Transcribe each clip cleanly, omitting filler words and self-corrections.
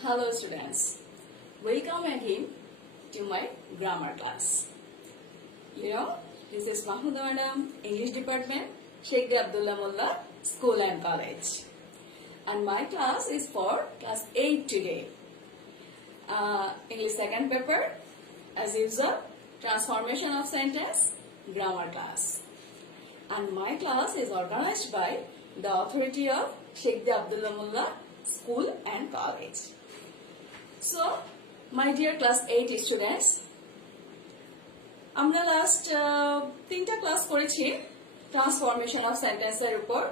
Hello students, welcome again to my grammar class. This is Mahmuda Madam, English Department, Sheikh Abdullah Mullah, School and College. And my class is for class 8 today. English second paper, as usual, transformation of sentence, grammar class. And my class is organized by the authority of Sheikh Abdullah Mullah, School and College. So, my dear class 8 students, আমরা last তিনটা class করেছি transformation of সেন্টেন্সের উপর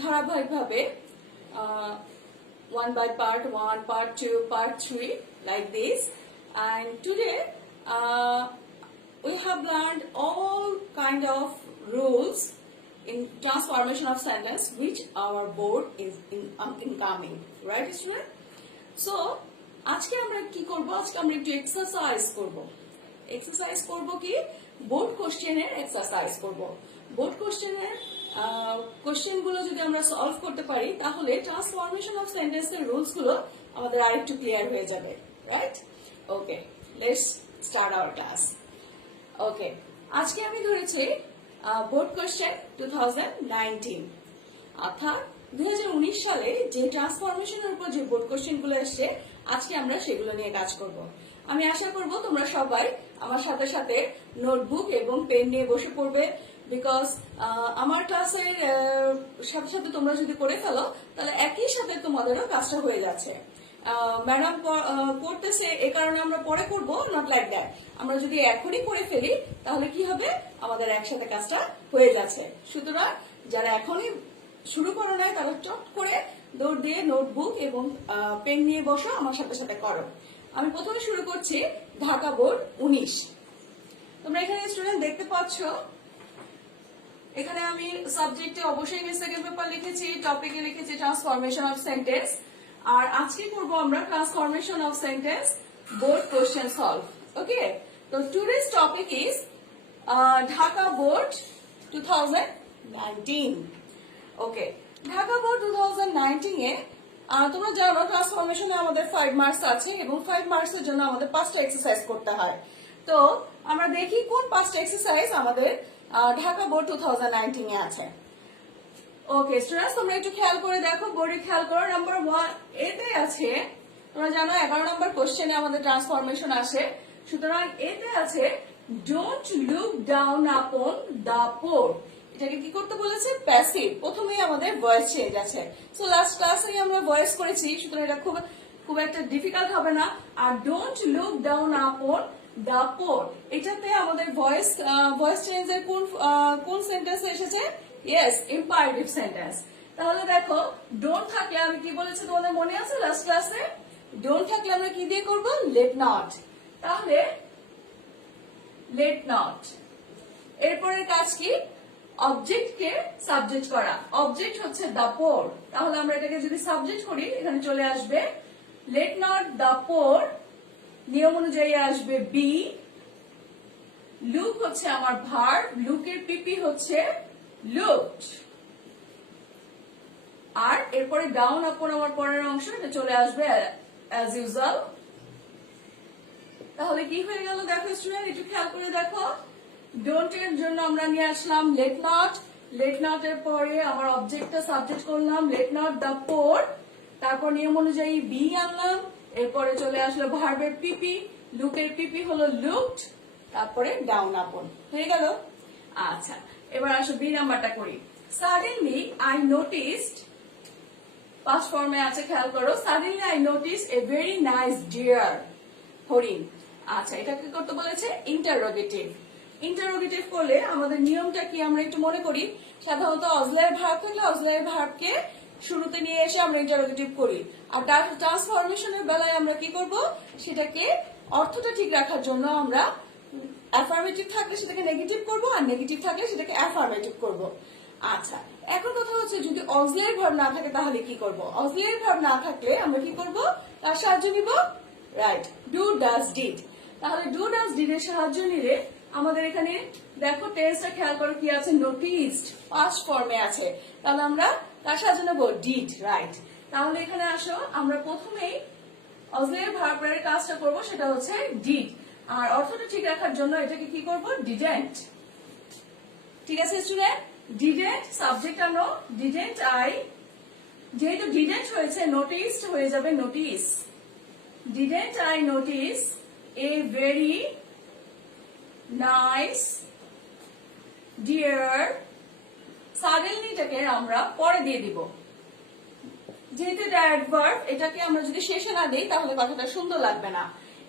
ধারাবাহিকভাবে one by part 1, part 2, part 3 like this, and today we have learned all kind of rules in transformation of sentence which our board is incoming, right student? So আজকে আমরা কি করব? আজকে আমরা একটু এক্সারসাইজ করব কি বোর্ড কোশ্চেনের এক্সারসাইজ করব। বোর্ড কোশ্চেনের কোশ্চেনগুলো যদি আমরা সলভ করতে পারি তাহলে ট্রান্সফরমেশন অফ সেন্টেন্সের রুলস গুলো আমাদের আরেকটু ক্লিয়ার হয়ে যাবে, right? Okay, let's start our class. Okay, আজকে আমি ধরেছি বোর্ড কোশ্চেন 2019, অর্থাৎ 2019 সালে যে ট্রান্সফরমেশনের উপর যে বোর্ড কোশ্চেন গুলো এসছে আজকে আমরা সেগুলো নিয়ে কাজ করব। আমি আশা করব তোমরা সবাই আমার সাথে সাথে নোটবুক এবং পেন নিয়ে বসে পড়বে, বিকজ আমার ক্লাসের সাথে সাথে তোমরা যদি করে ফেলো তাহলে একই সাথে তোমাদেরও কাজটা হয়ে যাচ্ছে। ম্যাডাম করতেছে এ কারণে আমরা পরে করব, নট লাইক দ্যাট। আমরা যদি এখনই করে ফেলি তাহলে কি হবে, আমাদের একসাথে কাজটা হয়ে যাচ্ছে। সুতরাং যারা এখনই শুরু করো নাই তারা চট করে দৌড় দিয়ে নোটবুক এবং পেন নিয়ে বসো, আমার সাথে সাথে করো। আমি প্রথমে শুরু করছি ঢাকা বোর্ড 19। তোমরা এখানে স্টুডেন্ট দেখতে পাচ্ছ, এখানে আমি সাবজেক্টে অবশ্যই সেকেন্ড পেপার লিখেছি, টপিকে লিখেছি ট্রান্সফরমেশন অফ সেন্টেন্স। আর আজকে করব আমরা transformation of sentence board question solve. Okay, তো today's topic is Dhaka board 2019। Okay, Dhaka board 2019 এ তোমরা জানো ট্রান্সফরমেশনে আমাদের 5 মার্কস আছে এবং 5 মার্কসের জন্য আমাদের 5টা এক্সারসাইজ করতে হয়। তো আমরা দেখি কোন 5টা এক্সারসাইজ আমাদের ঢাকা বোর্ড 2019 এ আছে। ওকে স্টুডেন্টস, তোমরা একটু খেয়াল করে দেখো, বোর্ডে খেয়াল করো। নাম্বার 1 এতে আছে, তোমরা জানো 11 নম্বর কোশ্চেনে আমাদের ট্রান্সফরমেশন আসে। সুতরাং এতে আছে don't look down upon the পোর। এটাকে কি করতে বলেছে? প্যাসিভ। প্রথমেই আমাদের ভয়েস চেঞ্জ আছে। সো লাস্ট ক্লাসেই আমরা ভয়েস করেছি, সুতরাং এটা খুব একটা ডিফিকাল্ট হবে না। আর don't look down upon the poor, এটাতে আমাদের ভয়েস চেঞ্জের কোন সেন্টেন্স এসেছে? Yes, imperative sentence. তাহলে দেখো, ডোন্ট থাকলে আমি কি বলেছি তোমাদের মনে আছে লাস্ট ক্লাসে? ডোন্ট থাকলে আমরা কি দিয়ে করব? Let not. তাহলে লেট নট। এরপরের কাজ কি? অবজেক্টকে সাবজেক্ট করা। অবজেক্ট হচ্ছে দ্য পোর, তাহলে আমরা এটাকে যদি সাবজেক্ট করি এখানে চলে আসবে লেট নট দ্য পোর, নিয়ম অনুযায়ী আসবে বি। লুক হচ্ছে আমার ভার্ব, লুকের পিপি হচ্ছে লুকড। আর এরপরে ডাউন আপন আমার পরের অংশ, এটা চলে আসবে অ্যাজ ইউজুয়াল। তাহলে কি হয়ে গেল দেখো স্টুডেন্ট, একটু খেয়াল করে দেখো। ডোন্ট এর জন্য আমরা নিয়ে আসলাম লেট নট, লেট নট এর পরে আমার অবজেক্টটা সাবজেক্ট করলাম লেট নট দ্য পোর, তারপর নিয়ম অনুযায়ী বি আনলাম, এরপরে চলে আসলো ভার্বের পিপি, লুকের পিপি হলো লুকড, তারপরে ডাউন আপন হয়ে গেল। আচ্ছা, এবার আসো বি নাম্বারটা করি। সাডেনলি আই নোটিসড, পাস্ট ফর্মে আছে খেয়াল করো। Suddenly I noticed a very nice deer, হরিণ। আচ্ছা, এটা কি করতে বলেছে? ইন্টারোগেটিভ। ইন্টারোগেটিভ করলে আমাদের নিয়মটা কি আমরা একটু মনে করি। সাধারণত অক্সিলারি ভার্ব থাকলে অক্সিলারি ভার্বকে শুরুতে নিয়ে এসে আমরা ইন্টারোগেটিভ করি। আর ট্রান্সফরমেশনের বেলায় আমরা কি করব? সেটাকে অর্থটা ঠিক রাখার জন্য আমরা অ্যাফার্মেটিভ থাকলে সেটাকে নেগেটিভ করব, আর নেগেটিভ থাকলে সেটাকে অ্যাফার্মেটিভ করব। আচ্ছা, এখন কথা হচ্ছে যদি অক্সিলারি ভার্ব না থাকে তাহলে কি করব? অক্সিলারি ভার্ব না থাকলে আমরা কি করব? তার সাহায্য নিব, রাইট, ডু ডাজ ডিড। তাহলে ডু ডাজ ডিড এর সাহায্য নিলে আমাদের এখানে দেখো টেন্সটা খেয়াল করো কি আছে? নোটিসড, পাস্ট ফর্মে আছে। তাহলে আমরা তার সাহায্য নেব ডিড, রাইট। তাহলে এখানে আসো, আমরা প্রথমেই অক্সিলারি ভার্বের কাজটা করব, সেটা হচ্ছে ডিড। আর অর্থটা ঠিক রাখার জন্য এটাকে কি করব, ডিডেন্ট। ঠিক আছে স্টুডেন্ট, ডিডেন্ট সাবজেক্ট আনো, ডিডেন্ট আই, যেহেতু ডিডেন্ট হয়েছে নোটিসড হয়ে যাবে notice. Didn't I notice a very nice deer, সাডেনলিটাকে আমরা পরে দিয়ে দিব, যেহেতু এটা অ্যাডভার্ব, এটাকে আমরা যদি শেষে না দিই তাহলে কথাটা সুন্দর লাগবে না।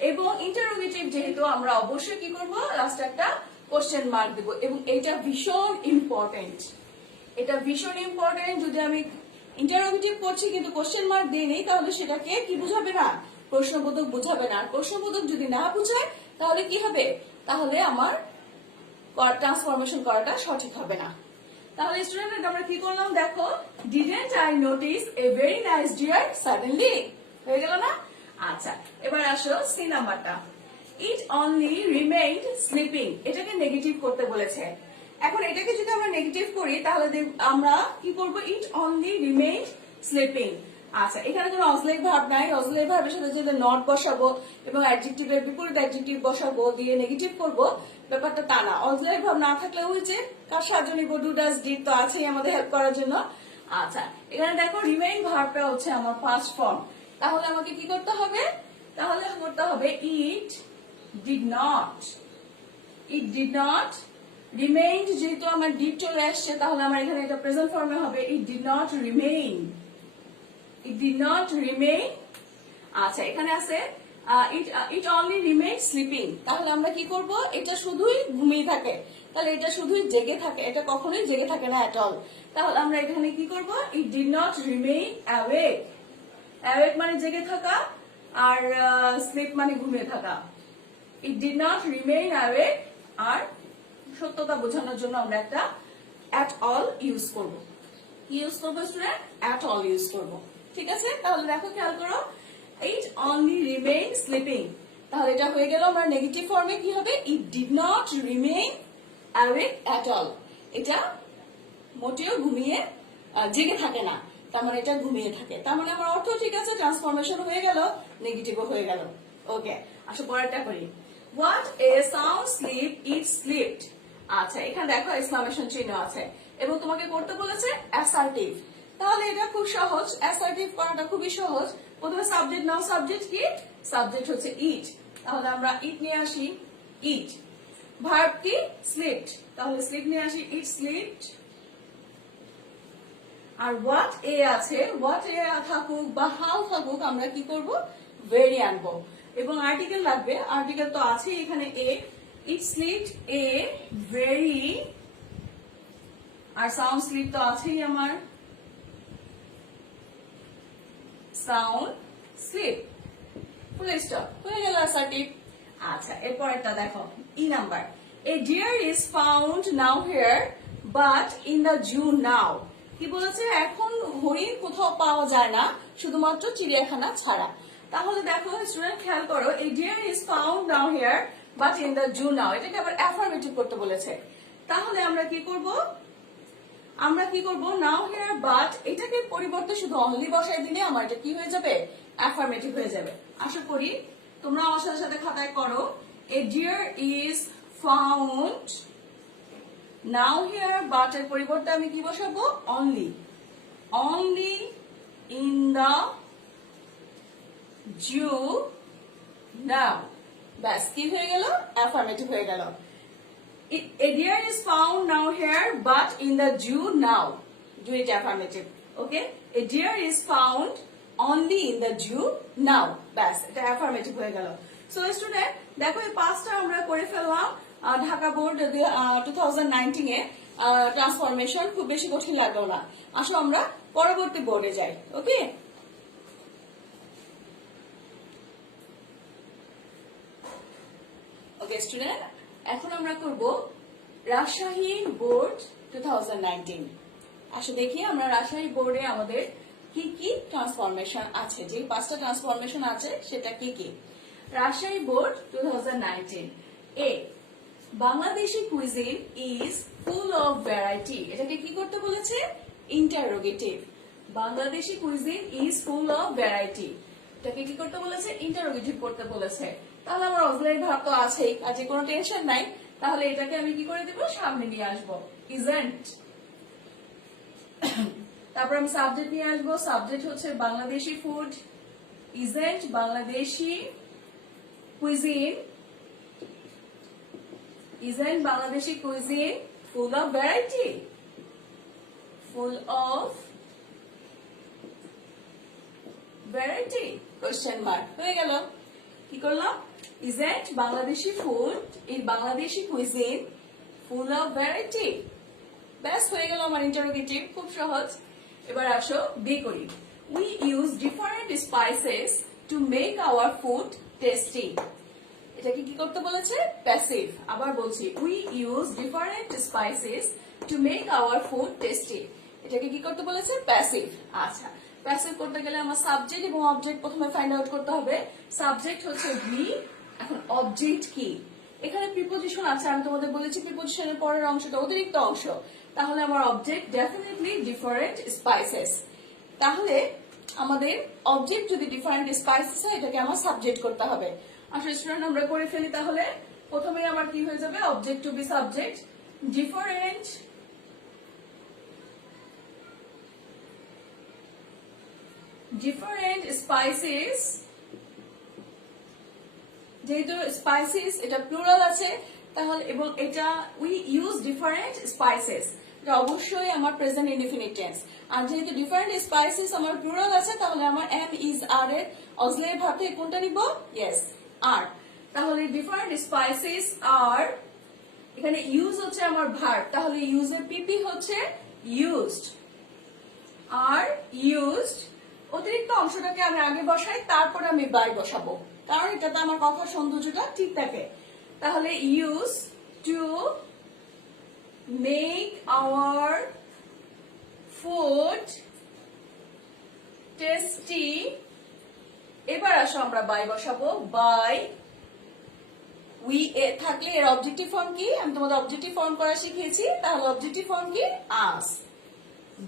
এবং ইন্টারোগেটিভ যেহেতু, আমরা অবশ্যই কি করব, লাস্টে একটা কোশ্চেন মার্ক দেব। এবং এটা ভীষণ ইম্পর্টেন্ট, এটা ভীষণ ইম্পর্টেন্ট। যদি আমি ইন্টারোগেটিভ করছি কিন্তু কোশ্চেন মার্ক দিয়ে নেই, তাহলে সেটাকে কি বুঝাবে না, প্রশ্নবোধক বুঝাবে না। প্রশ্নবোধক যদি না বুঝায় তাহলে কি হবে, তাহলে আমার ট্রান্সফরমেশন করাটা সঠিক হবে না। তাহলে স্টুডেন্ট আমরা কি করলাম দেখো, didn't I notice a very nice deer suddenly, হয়ে গেল না? আচ্ছা, এবার আসো সি নাম্বারটা, ইট অনলি রিমেইনড স্লিপিং, এটাকে নেগেটিভ করতে বলেছে। এখন এটাকে যদি আমরা নেগেটিভ করি তাহলে আমরা কি করব, ইট অনলি রিমেইনড স্লিপিং। আচ্ছা, এখানে কোনো অক্সিলারি ভার্ব নাই, অক্সিলারি ভার্বের সাথে যদি নট বসাবো এবং অ্যাডজেক্টিভের বিপরীত অ্যাডজেক্টিভ বসাবো দিয়ে নেগেটিভ করব, ব্যাপারটা তা না। অক্সিলারি ভার্ব না থাকলে ওই যে কার সাহায্য নিব, ডু ডাজ ডিড তো আছেই আমাদের হেল্প করার জন্য। আচ্ছা, এখানে দেখো রিমেইন ভার্বটা হচ্ছে আমার ফার্স্ট ফর্ম, তাহলে আমাকে কি করতে হবে, তাহলে করতে হবে ইট did not, it did not remain, যেহেতু আমার ডিড চলে আসছে তাহলে আমার এখানে এটা প্রেজেন্ট ফর্মে হবে, ইট did not remain, it did not remain. আচ্ছা, এখানে আছে ইট অনলি রিমেইন স্লিপিং, তাহলে আমরা কি করব, এটা শুধুই ঘুমিয়ে থাকে, তাহলে এটা শুধুই জেগে থাকে, এটা কখনোই জেগে থাকে না এট অল। তাহলে আমরা এখানে কি করব, it did not remain awake, awake মানে জেগে থাকা, আর স্লিপ মানে ঘুমিয়ে থাকা। It did not remain awake, আর সত্যতা বোঝানোর জন্য আমরা একটা অ্যাট অল ইউজ করব। কি ইউজ করবো স্টুডেন্ট, অ্যাট অল ইউজ করব। ঠিক আছে, তাহলে দেখো খেয়াল করো, ইট অনলি রিমেইন স্লিপিং, তাহলে এটা হয়ে গেল আমার নেগেটিভ ফর্মে কি হবে, ইট did not remain awake at all, এটা মোটেও ঘুমিয়ে জেগে থাকে না, তার মানে এটা ঘুমিয়ে থাকে, তার মানে আমার অর্থ ঠিক আছে, ট্রান্সফরমেশন হয়ে গেল, নেগেটিভও হয়ে গেল। ওকে, আসো পরেরটা করি, what a sound sleep it slipped. আচ্ছা, এখানে দেখো এক্সক্লামেশন চিহ্ন আছে এবং তোমাকে করতে বলেছে অ্যাসার্টিভ, তাহলে এটা খুব সহজ, অ্যাসার্টিভ করাটা খুবই সহজ। প্রথমে সাবজেক্ট নাও, সাবজেক্ট কি, সাবজেক্ট হচ্ছে ইট, তাহলে আমরা ইট নিয়ে আসি, ইট। ভার্ব কি, স্লিপড, তাহলে স্লিপ নিয়ে আসি, ইট স্লিপড। আর হোয়াট এ আছে, হোয়াট এ থাকুক বা হাউ থাকুক, আমরা কি করব, ভেরি আনবো এবং আর্টিকেল লাগবে, আর্টিকেল তো আছে এখানে a, it slept a very, আর সাউন্ড স্লিপ তো আছেই আমার, সাউন্ড স্লিপ, ফুল স্টপ, হয়ে গেল অ্যাসার্টিভ। আচ্ছা, এরপরেরটা দেখো, E number, a deer is found now here but in the zoo now. কি বলেছে, এখন হরিণ কোথাও পাওয়া যায় না, শুধুমাত্র চিড়িয়াখানা ছাড়া। তাহলে দেখো স্টুডেন্ট খেয়াল করো, a deer is found now here but in the zoo now, এটাকে আবার অ্যাফার্মেটিভ করতে বলেছে। তাহলে আমরা কি করব, আমরা কি করব, নাও হিয়ার বাট, এটাকে পরিবর্তে শুধু অনলি বসাই দিলে আমার এটা কি হয়ে যাবে, অ্যাফার্মেটিভ হয়ে যাবে। আশা করি তোমরা আমার সাথে সাথে খাতায় করো, a deer is found now here but এর পরিবর্তে আমি কি বসাবো, only, only in the zoo now, ব্যাস কি হয়ে গেল, অ্যাফার্মেটিভ হয়ে গেল। A deer is found now here but in the zoo now, do it affirmative, okay, a deer is found only in the zoo now, ব্যাস এটা affirmative হয়ে গেল। সো স্টুডেন্ট দেখো, এই পাঁচটা আমরা করে ফেললাম ঢাকা বোর্ড 2019 এ ট্রান্সফরমেশন, খুব বেশি কঠিন লাগলো না। আসো আমরা পরবর্তী বোর্ডে যাই। ওকে, ওকে স্টুডেন্ট, এখন আমরা করব রাজশাহী বোর্ড 2019। আসো দেখি আমরা রাজশাহী বোর্ডে আমাদের কি কি ট্রান্সফরমেশন আছে, যে পাঁচটা ট্রান্সফরমেশন আছে সেটা কি কি। Rajshahi board 2019, A Bangladeshi cuisine is full of variety, এটাকে কি করতে বলেছে, interrogative. Bangladeshi cuisine is full of variety. এটাকে কি করতে বলেছে? ইন্টারোগেটিভ করতে বলেছে। তাহলে আমার অক্সিলারি ভার্ব তো আছেই, কাজে কোনো টেনশন নাই। তাহলে এটাকে আমি কি করে দেব? সামনে নিয়ে আসবো, ইজেন্ট। তারপর আমি সাবজেক্ট নিয়ে আসবো, সাবজেক্ট হচ্ছে Bangladeshi food, isn't Bangladeshi cuisine, isn't Bangladeshi cuisine full of variety, full of variety question mark. হয়ে গেল। কি করলাম? Isn't Bangladeshi food in Bangladeshi cuisine full of variety. ব্যাস হয়ে গেল আমার ইন্টারোগেটিভ, খুব সহজ। এবার আসো বি করি। We use different spices to make our food tasty. এটাকে কি করতে বলেছে? প্যাসিভ। আবার বলছি, we use different spices to make our food tasty. এটাকে কি করতে বলেছে? প্যাসিভ। আচ্ছা, প্যাসিভ করতে গেলে আমার সাবজেক্ট এবং অবজেক্ট প্রথমে ফাইন্ড আউট করতে হবে। সাবজেক্ট হচ্ছে উই, এখন অবজেক্ট কি? এখানে প্রিপোজিশন আছে, আমি তোমাদের বলেছি প্রিপোজিশনের পরের অংশটা অতিরিক্ত অংশ। তাহলে আমার অবজেক্ট ডেফিনেটলি ডিফারেন্ট স্পাইসেস। তাহলে আমাদের অবজেক্ট যদি ডিফারেন্ট স্পাইসেস হয়, এটাকে আমার সাবজেক্ট করতে হবে। আসলে স্টুডেন্ট আমরা করে ফেলি। তাহলে প্রথমে আমার কি হয়ে যাবে? Object to be subject, different different spices. যেহেতু স্পাইসেস এটা প্লুরাল আছে, তাহলে এবং এটা উই ইউজ ডিফারেন্ট স্পাইসেস, এটা অবশ্যই আমার প্রেজেন্ট ইনডিফিনিট টেন্স। আর যেহেতু ডিফারেন্ট স্পাইসেস আমার প্লুরাল আছে, তাহলে আমার এম ইজ আর এর অক্সিলারি ভার্ব থেকে কোনটা নিব? ইয়েস, আর। তাহলে ডিফারেন্ট স্পাইসেস আর, এখানে ইউজ হচ্ছে আমার ভার্ব, তাহলে ইউজের পিপি হচ্ছে ইউজড, আর ইউজড। অতিরিক্ত অংশটাকে আমি আগে বসাই, তারপরে আমি বাই বসাবো, কারণ এটাতে আমার কথার সৌন্দর্যটা ঠিক থাকে। তাহলে use to make our food tasty. এবার আসো আমরা বাই বসাবো, বাই। উই থাকলে এর অবজেক্টিভ ফর্ম কি? আমি তোমাদের অবজেক্টিভ ফর্ম করা শিখিয়েছি, তাহলে অবজেক্টিভ ফর্ম কি? আস,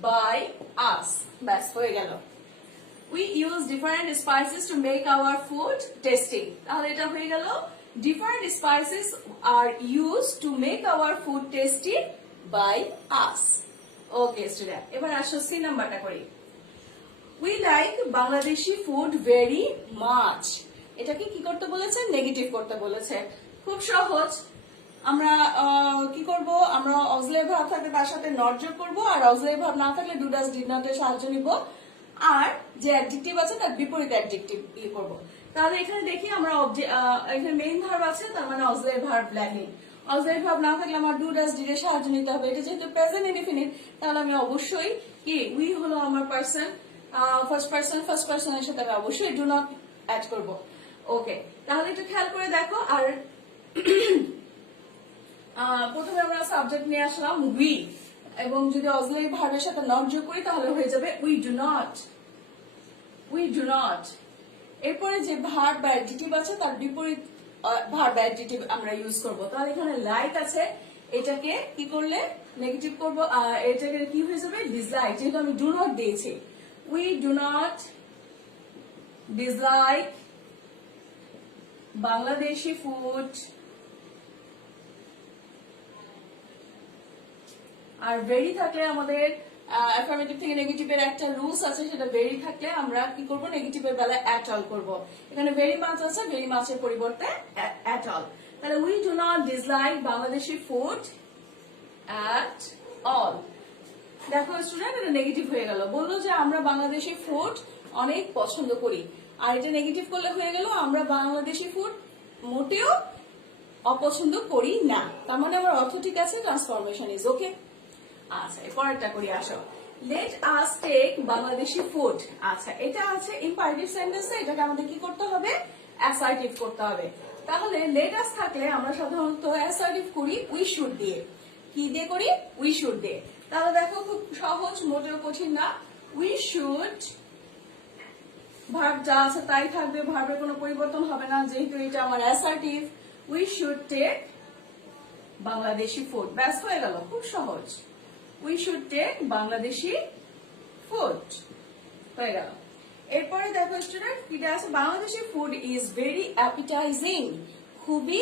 বাই আস। ব্যাস হয়ে গেল। We use different spices to make our food tasty. তাহলে এটা হয়ে গেল, different spices are used to make our food tasty by us. Okay student, এবার আসো সি নাম্বারটা করি। We like Bangladeshi food very much. এটাকে কি করতে বলেছে? নেগেটিভ করতে বলেছে। খুব সহজ। আমরা কি করব? আমরা অক্সিলারি ভার্ব থাকলে তার সাথে নট যোগ করব, আর অক্সিলারি ভার্ব না থাকলে ডু ডাজ ডিড নট এর সাহায্য নিব, আর যে অ্যাডজেক্টিভ আছে তার বিপরীত অ্যাডজেক্টিভ ইয়ে করব। তাহলে এখানে দেখি আমরা এখানে মেইন ভার্ব আছে, তার মানে auxiliary verb lacking. Auxiliary verb না থাকলে আমার ডু ডাজ ডিড এর সাহায্য নিতে হবে। এটা যেহেতু প্রেজেন্ট ইনডিফিনিট, তাহলে আমি অবশ্যই কি উই হলো আমার পারসন, ফার্স্ট পারসনের সাথে আমি অবশ্যই ডু নট অ্যাড করব। ওকে, তাহলে একটু খেয়াল করে দেখো। আর প্রথমে আমরা সাবজেক্ট নিয়ে আসলাম উই, এবং যদি অক্সিলারি ভার্বের সাথে নট যোগ করি তাহলে হয়ে যাবে we do not, we do not. এরপরে যে ভার্ব বা অ্যাডজেক্টিভ আছে তার বিপরীত ভার্ব বা অ্যাডজেক্টিভ আমরা ইউজ করব। তাহলে এখানে লাইক আছে, এটাকে কি করলে নেগেটিভ করব, এটাকে কি হয়ে যাবে? ডিসলাইক, যেহেতু আমি ডু নট দিয়েছি। We do not dislike Bangladeshi food. Are very থাকলে আমাদের অ্যাফার্মেটিভ থেকে নেগেটিভের একটা রুলস আছে, সেটা ভেরি থাকলে আমরা কি করব? নেগেটিভের বেলায় অ্যাট অল করব। এখানে ভেরি মাচ আছে, ভেরি মাচের পরিবর্তে অ্যাট অল। তাহলে we do not dislike Bangladeshi food at all. দেখো স্টুডেন্ট, এটা নেগেটিভ হয়ে গেল। বললো যে আমরা বাংলাদেশি ফুড অনেক পছন্দ করি, আর এটা নেগেটিভ করলে হয়ে গেল আমরা বাংলাদেশি ফুড মোটেও অপছন্দ করি না। তার মানে আমার অর্থ ঠিক আছে, ট্রান্সফরমেশন ইজ ওকে। আচ্ছা, পরেরটা করি আসো। Let us take Bangladeshi food. আচ্ছা, এটা আছে ইম্পারেটিভ সেন্টেন্সে, এটাকে আমাদের কি করতে হবে? অ্যাসার্টিভ করতে হবে। তাহলে লেট আস থাকলে আমরা সাধারণত অ্যাসার্টিভ করি উই শুড দিয়ে। কি দিয়ে করি? উই শুড দিয়ে। তাহলে দেখো খুব সহজ, মোটেও কঠিন না। উই শুড, ভার্ব যা আছে তাই থাকবে, ভার্বের কোনো পরিবর্তন হবে না, যেহেতু এটা আমার assertive. We should take Bangladeshi food. ব্যাস হয়ে গেল, খুব সহজ। We should take Bangladeshi food. হয়ে গেল। এরপরে দেখো স্টুডেন্ট কিটা আছে, বাংলাদেশি ফুড ইজ ভেরি অ্যাপিটাইজিং, খুবই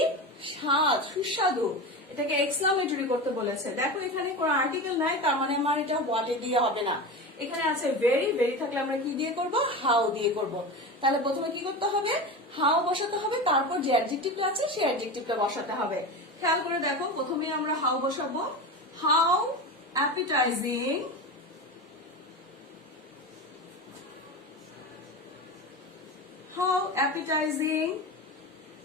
স্বাদ সুস্বাদু, এটাকে এক্সক্লামেটরি করতে বলেছে। দেখো এখানে কোনো আর্টিকেল নাই, তার মানে আমার এটা হোয়াটে দিয়ে হবে না, এখানে আছে ভেরি, ভেরি থাকলে আমরা কি দিয়ে করব, হাউ দিয়ে করব। তাহলে প্রথমে কি করতে হবে, হাউ বসাতে হবে, তারপর যে অ্যাডজেক্টিভটা আছে সেই অ্যাডজেক্টিভটা বসাতে হবে। খেয়াল করে দেখো, প্রথমে আমরা হাউ বসাবো, হাউ অ্যাপিটাইজিং, হাউ অ্যাপিটাইজিং,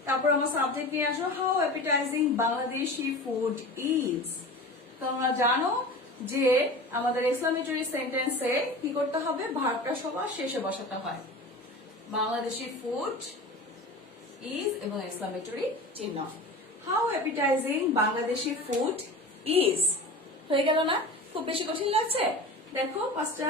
তারপর আমার সাবজেক্ট নিয়ে আসো, হাউ অ্যাপিটাইজিং বাংলাদেশি ফুড ইজ। তোমরা জানো যে আমাদের এক্সক্লামেটরি সেন্টেন্সে কি করতে হবে, ভার্বটা সবার শেষে বসাতে হয়, বাংলাদেশি ফুড ইজ এবং এক্সক্লামেটরি চিহ্ন। হাউ অ্যাপিটাইজিং বাংলাদেশি ফুড ইজ হয়ে গেল না? খুব বেশি কঠিন লাগছে? দেখো পাঁচটা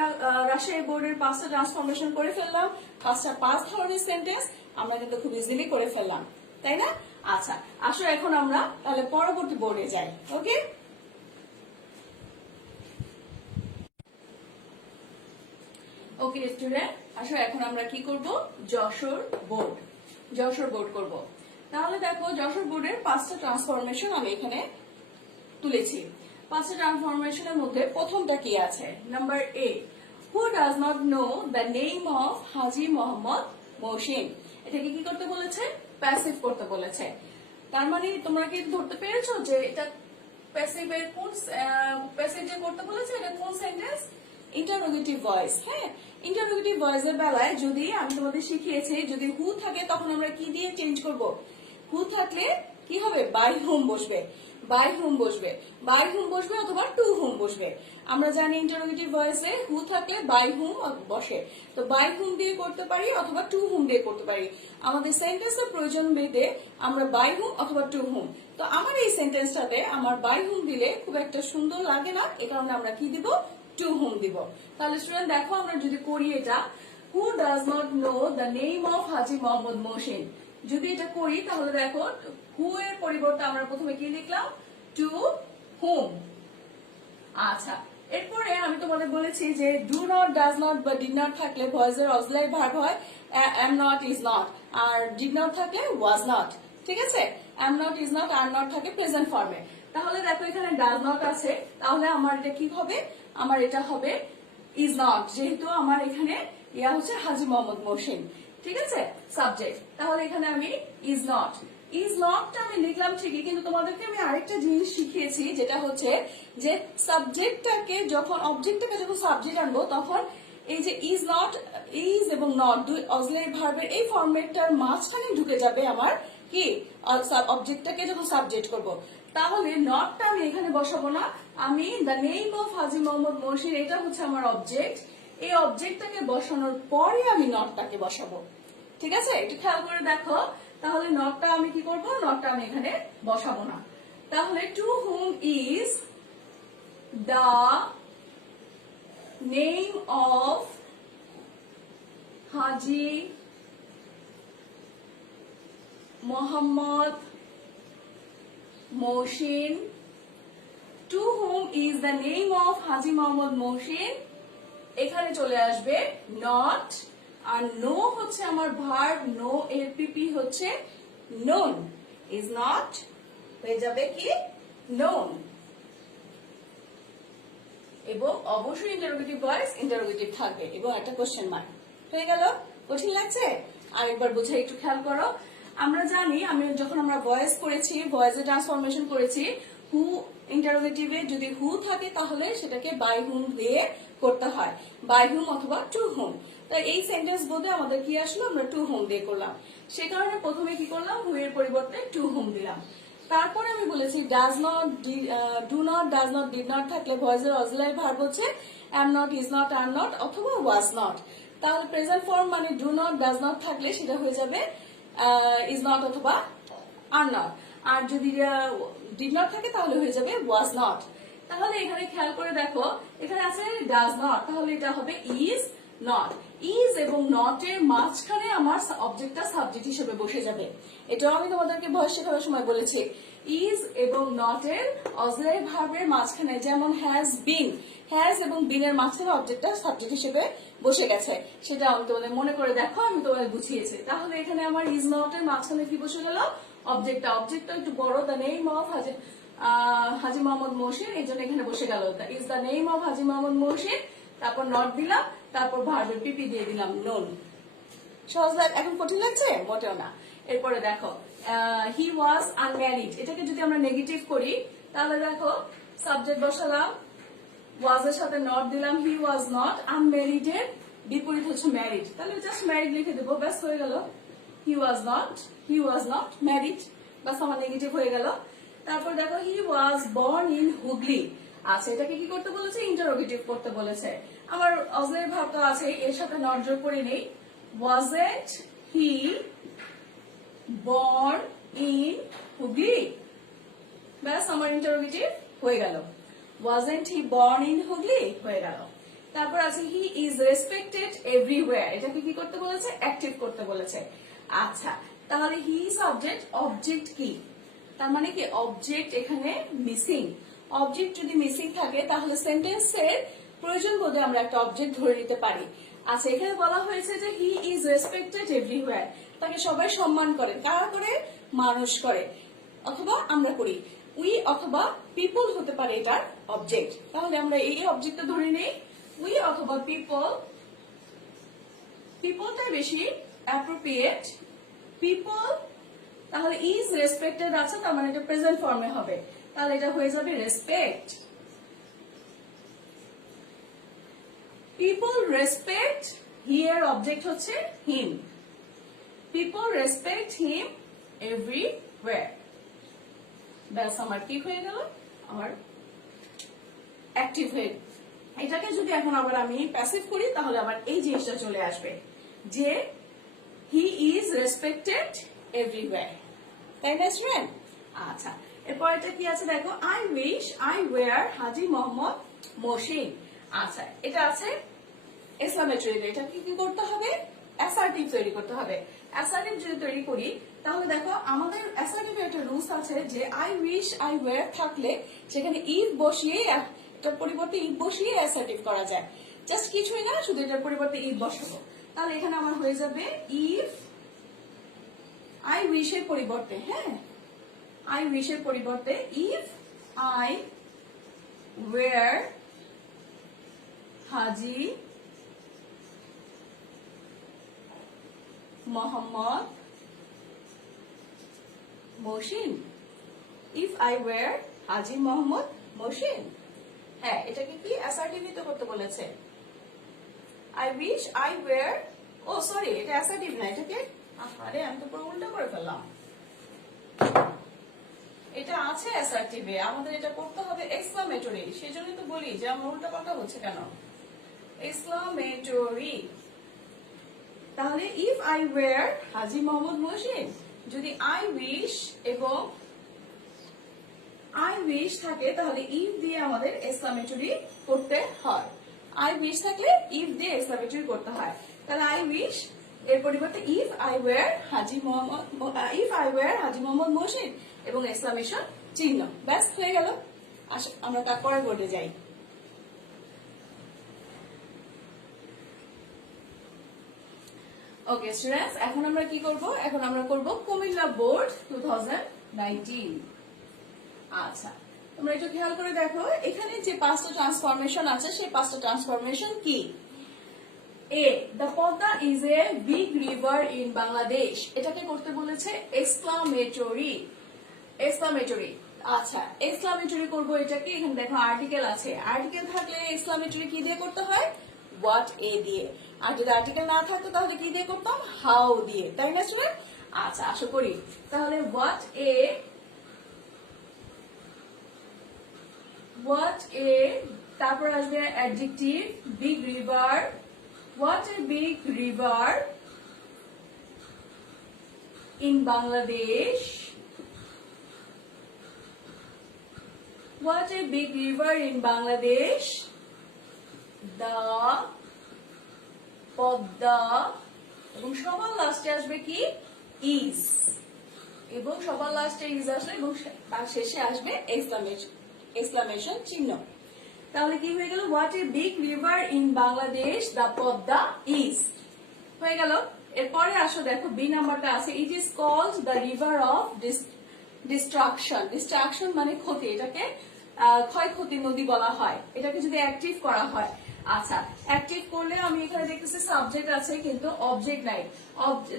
রাজশাহী বোর্ডের 5টা ট্রান্সফরমেশন করে ফেললাম, 5 ধরনের সেন্টেন্স আমরা কিন্তু খুব ইজিলি করে ফেললাম, তাই না? আচ্ছা আসো এখন আমরা তাহলে পরবর্তী বোর্ডে যাই। ওকে, ওকে স্টুডেন্ট, আসো এখন আমরা কি করব, যশোর বোর্ড, যশোর বোর্ড করব। তাহলে দেখো যশোর বোর্ডের 5টা ট্রান্সফরমেশন আমি এখানে তুলেছি। 5টা ট্রান্সফরমেশনের মধ্যে প্রথমটা কি আছে, number A, who does not know the name of Haji Mohammad Mohsin. এটাকে কি করতে বলেছে, প্যাসিভ করতে বলেছে। তার মানে তোমরা কি ধরতে পেরেছো যে এটা প্যাসিভের কোন, প্যাসিভ যে করতে বলেছে এটা কোন সেন্টেন্স, ইন্টারোগেটিভ ভয়েস। হ্যাঁ, ইন্টারোগেটিভ ভয়েসের বেলায় যদি আমি তোমাদের শিখিয়েছি যদি হু থাকে তখন আমরা কি দিয়ে চেঞ্জ করব, হু থাকলে কি হবে, বাই হুম বসবে, বাই হুম বসবে, বাই হুম বসবে অথবা টু হুম বসবে। আমরা জানি ইন্টারোগেটিভ ভয়েসে হু থাকলে বাই হুম বসে, তো বাই হুম দিয়ে করতে পারি অথবা টু হুম দিয়ে করতে পারি। আমাদের সেন্টেন্সের প্রয়োজন ভেদে আমরা বাই হুম অথবা টু হুম। তো আমার এই সেন্টেন্সটাতে আমার বাই হুম দিলে খুব একটা সুন্দর লাগে না, এ কারণে আমরা কি দিব, টু হুম দিব। তাহলে স্টুডেন্ট দেখো আমরা যদি করি এটা, who does not know the name of Haji Mohammad Mohsin, যদি এটা করি তাহলে দেখো হু এর পরিবর্তে আমরা প্রথমে কি লিখলাম, টু হুম। আচ্ছা এরপরে আমি তোমাদের বলেছি যে ডু নট, ডাজ নট বা ডিড নট থাকলে ভয়েসের অক্সিলারি ভার্ব হয় এম নট, ইজ নট, আর ডিড নট থাকলে ওয়াজ নট। ঠিক আছে, am not, is not, are not থাকে প্রেজেন্ট ফর্মে। তাহলে দেখো এখানে ডাজ নট আছে, তাহলে আমার এটা কি হবে, আমার এটা হবে ইজ নট, যেহেতু আমার এখানে ইয়া হচ্ছে হাজী মোহাম্মদ মহসিন। ঠিক আছে, সাবজেক্ট, তাহলে এখানে আমি ইজ নট, ইজ নটটা আমি লিখলাম ঠিকই, কিন্তু তোমাদেরকে আমি আরেকটা জিনিস শিখিয়েছি যেটা হচ্ছে যে সাবজেক্টটাকে যখন, অবজেক্টটাকে যখন সাবজেক্ট আনবো তখন এই যে ইজ নট, ইজ এবং নট দুই অক্সিলারি ভার্বের এই ফরম্যাটটার মাঝখানে ঢুকে যাবে আমার কি, অবজেক্টটাকে যখন সাবজেক্ট করব। তাহলে নটটা আমি এখানে বসাবো না, আমি the name of Haji Mohammad Mohsin এটা হচ্ছে আমার অবজেক্ট, এই অবজেক্টটাকে বসানোর পরে আমি নটটাকে বসাবো। ঠিক আছে, একটু খেয়াল করে দেখো, তাহলে নটটা আমি কি করব, নটটা আমি এখানে বসাবো না। তাহলে to whom is the name of Haji Mohammad Mohsin, to whom is the name of Haji Mohammad Mohsin, এখানে চলে আসবে নট, আর নো হচ্ছে আমার ভার্ব, নো এর পিপি হচ্ছে নোন, ইজ নট হয়ে যাবে কি নোন, এবং অবশ্যই ইন্টারোগেটিভ ভয়েস ইন্টারোগেটিভ থাকবে এবং একটা কোশ্চেন মার্ক। হয়ে গেল? কঠিন লাগছে? আরেকবার বুঝাই, একটু খেয়াল করো। আমরা জানি আমি যখন আমরা ভয়েস করেছি, ভয়েসে ট্রান্সফরমেশন করেছি, হু ইন্টারোগেটিভে যদি হু থাকে তাহলে সেটাকে বাই হুম দিয়ে করতে হয়, বাই হুম অথবা টু হুম। তাই এই সেন্টেন্স বোধে আমাদের কি আসলো, আমরা টু হুম দিয়ে করলাম, সে কারণে প্রথমে কি করলাম, হু এর পরিবর্তে টু হুম দিলাম। তারপরে আমি বলেছি does not, do not, does not, did not থাকলে ভয়েসের অক্সিলারি ভার্ব হচ্ছে M not, is not, are not অথবা ওয়াজ নট। তাহলে প্রেজেন্ট ফর্ম মানে ডু নট, ডাজ নট থাকলে সেটা হয়ে যাবে ইজ নট অথবা আর নট, আর যদি ডিড নট থাকে তাহলে হয়ে যাবে ওয়াজ নট। তাহলে এখানে খেয়াল করে দেখো, এখানে আছে ডাজ নট, তাহলে এটা হবে ইজ নট। ইজ এবং নট এর মাঝখানে আমার অবজেক্টটা সাবজেক্ট হিসেবে বসে যাবে। এটাও আমি তোমাদেরকে ভয়েস শেখানোর সময় বলেছি। ইজ এবং নট এর অক্সিলারি ভার্বের মাঝখানে, যেমন হ্যাজ বিন, হ্যাজ এবং বিন এর মাঝখানে অবজেক্টটা সাবজেক্ট হিসেবে বসে গেছে, সেটা আমি তোমাদের মনে করে দেখো, আমি তোমাদের বুঝিয়েছি। তাহলে এখানে আমার ইজ নট এর মাঝখানে কি বসে গেল? অবজেক্টটা একটু বড়, দ্য নেম অফ হাজি মোহাম্মদ মহসিন, এই জন্য এখানে বসে গেল ইজ দ্য নেম অফ হাজি মোহাম্মদ মহসিন, তারপর নট দিলাম, তারপর ভার্বের পিপি দিয়ে দিলাম নোন। সহজ লাগ? এখন কঠিন লাগছে? মোটেও না। এরপরে দেখো হি ওয়াজ আনম্যারিড, এটাকে যদি আমরা নেগেটিভ করি তাহলে দেখো সাবজেক্ট বসালাম, ওয়াজ এর সাথে নট দিলাম, হি ওয়াজ নট, আনম্যারিড এর বিপরীত হচ্ছে ম্যারিড, তাহলে জাস্ট ম্যারিড লিখে দেবো, ব্যাস হয়ে গেল। হি ওয়াজ নট ম্যারিড, ব্যাস আমার নেগেটিভ হয়ে গেল। তারপর দেখো হি ওয়াজ বর্ন ইন হুগলি, আচ্ছা এটাকে কি করতে বলেছে? ইন্টারোগেটিভ করতে বলেছে। আমার অক্সিলারি ভার্ব তো আছে, এর সাথে নট যোগ করে নেই। Wasn't he born in Hooghly? ব্যাস আমার ইন্টারোগেটিভ হয়ে গেল। Wasn't he born in Hooghly হয়ে গেল। তারপর আছে he is respected everywhere, এটাকে কি করতে বলেছে? অ্যাক্টিভ করতে বলেছে। আচ্ছা তাহলে হি সাবজেক্ট, অবজেক্ট কি? তার মানে কি অবজেক্ট এখানে মিসিং। অবজেক্ট যদি মিসিং থাকে তাহলে সেন্টেন্সের প্রয়োজন বোধে আমরা একটা অবজেক্ট ধরে নিতে পারি। আচ্ছা এখানে বলা হয়েছে যে হি ইজ রেসপেক্টেড এভরিওয়্যার, তাকে সবাই সম্মান করে। কারা করে? মানুষ করে, অথবা আমরা করি। উই অথবা পিপল হতে পারে এটার অবজেক্ট। তাহলে আমরা এই অবজেক্টটা ধরে নেই, উই অথবা পিপল। পিপলটাই বেশি অ্যাপ্রোপ্রিয়েট। পিপল, তাহলে ইজ রেসপেক্টেড আছে, তার মানে এটা প্রেজেন্ট ফর্মে হবে, তাহলে এটা হয়ে যাবে respect. People respect, here object হচ্ছে হিম। পিপল রেসপেক্ট হিম এভরিওয়্যার, ব্যাস আমার কি হয়ে গেল? আমার অ্যাক্টিভ হয়ে। এটাকে যদি এখন আবার আমি প্যাসিভ করি তাহলে আবার এই জিনিসটা চলে আসবে যে হি ইজ রেসপেক্টেড এভরিওয়্যার, তাই না স্টুডেন্ট? আচ্ছা এরপর এটা কি আছে দেখো, I wish I were Haji Mohammad Mohsin. আচ্ছা এটা আছে এক্সক্লেমেটরি, এটা কি করতে হবে? অ্যাসার্টিভ তৈরি করতে হবে। অ্যাসার্টিভ যদি তৈরি করি তাহলে দেখো আমাদের অ্যাসার্টিভে একটা রুলস আছে যে আই উইশ আই ওয়্যার থাকলে সেখানে ইফ বসিয়ে, এটার পরিবর্তে ইফ বসিয়ে অ্যাসার্টিভ করা যায়। জাস্ট কিছুই না, শুধু এটার পরিবর্তে ইফ বসাবো। তাহলে এখানে আমার হয়ে যাবে ইফ আই উইশ এর পরিবর্তে, হ্যাঁ আই উইশ এর পরিবর্তে if I were Haji Mohammad Mohsin, if I were Haji Mohammad Mohsin. হ্যাঁ এটাকে কি অ্যাসার্টিভ করতে বলেছে। I wish I were, oh sorry এটা অ্যাসার্টিভ না, এটাকে আরে আমি তো পুরো উল্টা করে ফেললাম। এটা আছে অ্যাসার্টিভে, আমাদের এটা করতে হবে এক্সক্লামেটরি, সেজন্যই তো বলি যে আমার উল্টা পাল্টা হচ্ছে কেন। এক্সক্লামেটরি, তাহলে if I were Haji Mohammad Mohsin, যদি আই উইশ এবং আই উইশ থাকে তাহলে ইফ দিয়ে আমাদের এক্সক্লামেটরি করতে হয়। আই উইশ থাকলে ইফ দিয়ে এক্সক্লামেটরি করতে হয়। তাহলে আই উইশ এর পরিবর্তে if I were Haji Mohammad Mohsin এবং এক্সক্লামেশন চিহ্ন, ব্যাস হয়ে গেল। আমরা তারপরে বোর্ডে যাই। ওকে স্টুডেন্টস, এখন আমরা কি করব? এখন আমরা করব কুমিল্লা বোর্ড 2019। আচ্ছা তোমরা একটু খেয়াল করে দেখো এখানে যে পাঁচটা ট্রান্সফরমেশন আছে সেই পাঁচটা ট্রান্সফরমেশন কি। A, the Padma is a big river in Bangladesh, এটাকে করতে বলেছে এক্সক্লামেটরি। এক্সক্লামেটরি, আচ্ছা এক্সক্লামেটরি করব এটাকে। এখানে দেখো আর্টিকেল আছে, আর্টিকেল থাকলে এক্সক্লামেটরি কি দিয়ে করতে হয়? হোয়াট এ দিয়ে। আর যদি আর্টিকেল না থাকতো তাহলে কি দিয়ে করতাম? হাউ দিয়ে, তাই না স্টুডেন্ট? আচ্ছা আশা করি তাহলে হোয়াট এ, তারপর আসবে adjective big river. What a big river in Bangladesh. What a big river in Bangladesh. The Padma, এবং সবার লাস্টে আসবে কি ইজ, এবং সবার লাস্টে ইজ আসবে এবং তার শেষে আসবে এক্সক্লামেশন চিহ্ন। তাহলে কি হয়ে গেল, what a big river in Bangladesh, the Padma is হয়ে গেল। এরপরে আসো দেখো বি নাম্বারটা আছে, it is called the river of destruction. Destruction মানে ক্ষতি, এটাকে ক্ষয়ক্ষতি নদী বলা হয়। এটাকে যদি অ্যাক্টিভ করা হয়, আচ্ছা অ্যাক্টিভ করলে আমি এখানে দেখতেছি সাবজেক্ট আছে কিন্তু অবজেক্ট নাই।